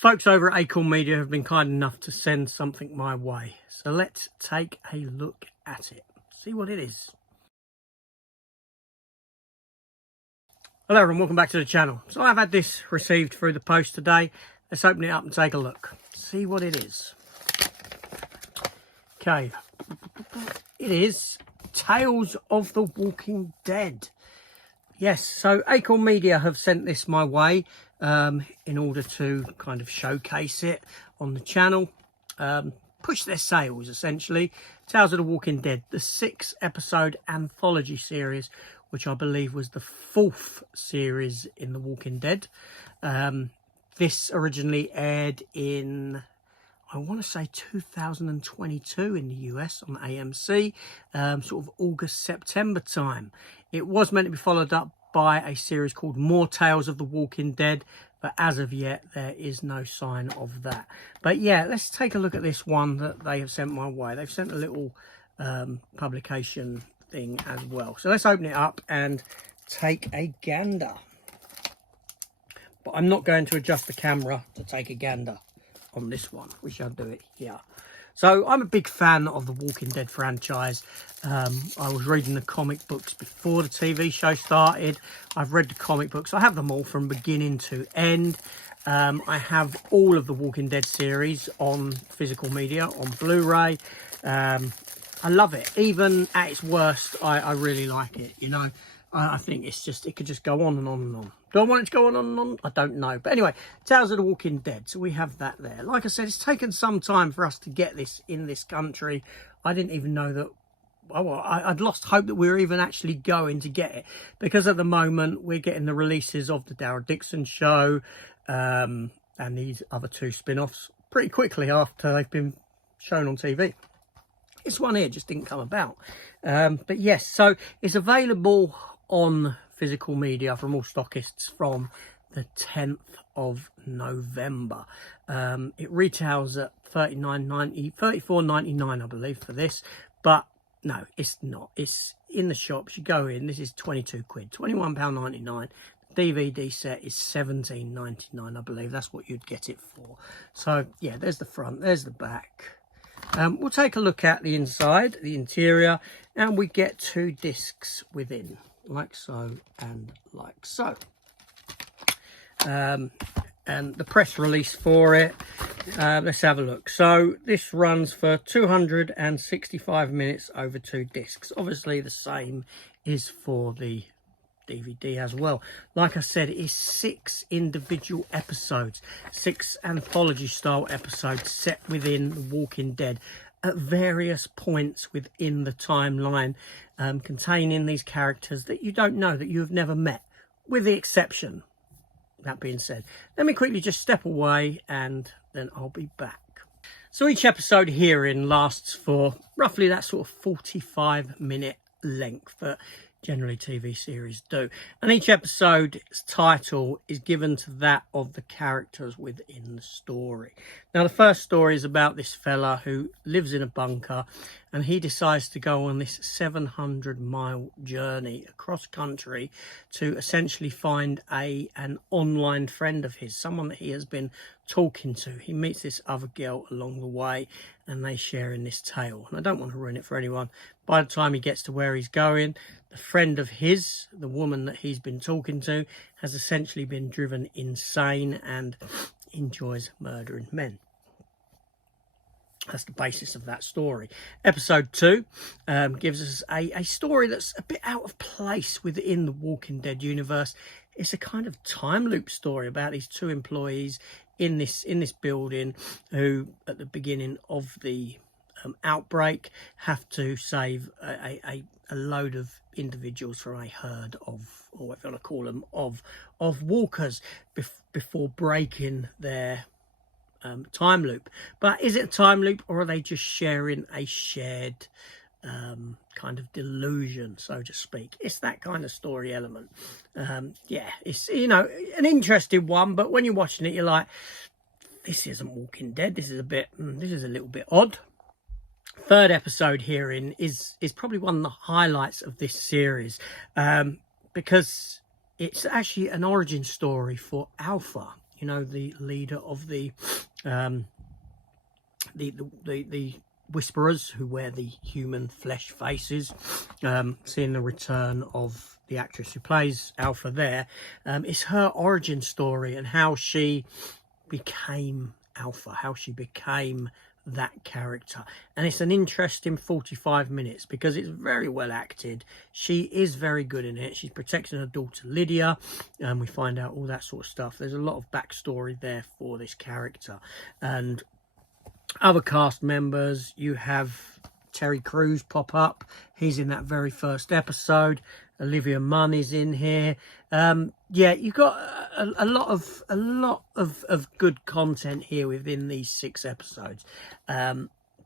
Folks over at Acorn Media have been kind enough to send something my way. So let's take a look at it. See what it is. Hello everyone, welcome back to the channel. So I've had this received through the post today. Let's open it up and take a look. See what it is. Okay. It is Tales of the Walking Dead. Yes, so Acorn Media have sent this my way in order to kind of showcase it on the channel. Push their sales, essentially. Tales of the Walking Dead, the 6-episode anthology series, which I believe was the 4th series in The Walking Dead. This originally aired in, I want to say 2022 in the US on AMC, sort of August, September time. It was meant to be followed up by a series called More Tales of the Walking Dead, but as of yet there is no sign of that. But yeah, let's take a look at this one that they have sent my way. They've sent a little publication thing as well. So let's open it up and take a gander. But I'm not going to adjust the camera to take a gander on this one. We shall do it here. So I'm a big fan of the Walking Dead franchise. I was reading the comic books before the TV show started. I've read the comic books. I have them all from beginning to end. I have all of the Walking Dead series on physical media, on Blu-ray. I love it. Even at its worst, I really like it. You know, I think it's just, it could just go on and on and on. Do I want it to go on and on? I don't know. But anyway, Tales of the Walking Dead. So we have that there. Like I said, it's taken some time for us to get this in this country. I didn't even know that. Well, I'd lost hope that we were even actually going to get it. Because at the moment, we're getting the releases of the Daryl Dixon show and these other 2 spin-offs pretty quickly after they've been shown on TV. This one here just didn't come about. But yes, so it's available on physical media from all stockists from the 10th of November. It retails at $34.99, I believe, for this. But no, it's not. It's in the shops. You go in. This is 22 quid, £21.99. The DVD set is $17.99, I believe. That's what you'd get it for. So yeah, there's the front. There's the back. We'll take a look at the inside, the interior, and we get 2 discs within, like so and like so. And the press release for it, let's have a look. So this runs for 265 minutes over 2 discs. Obviously the same is for the DVD as well. Like I said, it is 6 individual episodes, 6 anthology style episodes set within The Walking Dead at various points within the timeline, containing these characters that you don't know, that you have never met, with the exception. That being said, let me quickly just step away and then I'll be back. So each episode herein lasts for roughly that sort of 45-minute length that generally TV series do, and each episode's title is given to that of the characters within the story. Now the first story is about this fella who lives in a bunker, and he decides to go on this 700-mile journey across country to essentially find an online friend of his, someone that he has been talking to. He meets this other girl along the way and they share in this tale, and I don't want to ruin it for anyone. By the time he gets to where he's going, the friend of his, the woman that he's been talking to, has essentially been driven insane and enjoys murdering men. That's the basis of that story. Episode 2 gives us a story that's a bit out of place within the Walking Dead universe. It's a kind of time loop story about these 2 employees in this building who, at the beginning of the outbreak, have to save a load of individuals from a herd of, or what you want to call them, of walkers before breaking their time loop. But is it a time loop, or are they just sharing a shared kind of delusion, so to speak? It's that kind of story element. Yeah, it's, you know, an interesting one, but when you're watching it, you're like, this isn't Walking Dead. This is a bit, this is a little bit odd. Third episode herein is probably one of the highlights of this series, because it's actually an origin story for Alpha. you know, the leader of the Whisperers, who wear the human flesh faces. Seeing the return of the actress who plays Alpha there, it's her origin story and how she became Alpha, how she became that character. And it's an interesting 45 minutes because it's very well acted. She is very good in it. She's protecting her daughter Lydia, and we find out all that sort of stuff. There's a lot of backstory there for this character. And other cast members, you have Terry Crews pop up. He's in that very first episode. Olivia Munn is in here. Yeah, you've got a lot of good content here within these 6 episodes.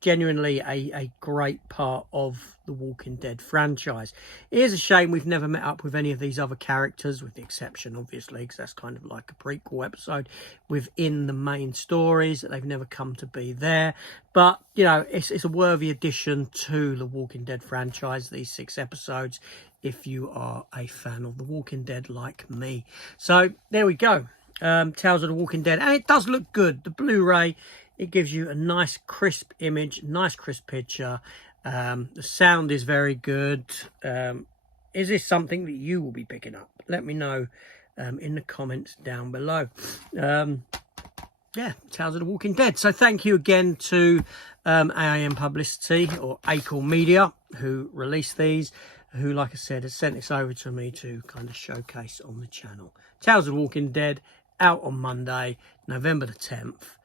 Genuinely a great part of the Walking Dead franchise. It is a shame we've never met up with any of these other characters, with the exception, obviously, because that's kind of like a prequel episode within the main stories, that they've never come to be there. But, you know, it's a worthy addition to the Walking Dead franchise, these 6 episodes, if you are a fan of the Walking Dead like me. So, there we go. Tales of the Walking Dead. And it does look good. The Blu-ray, it gives you a nice crisp image, nice crisp picture. The sound is very good. Is this something that you will be picking up? Let me know in the comments down below. Yeah, Tales of the Walking Dead. So thank you again to AIM Publicity, or Acorn Media, who released these, who, like I said, has sent this over to me to kind of showcase on the channel. Tales of the Walking Dead, out on Monday, November the 10th.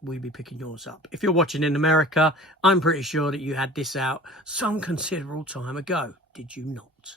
We'll be picking yours up. If you're watching in America, I'm pretty sure that you had this out some considerable time ago. Did you not?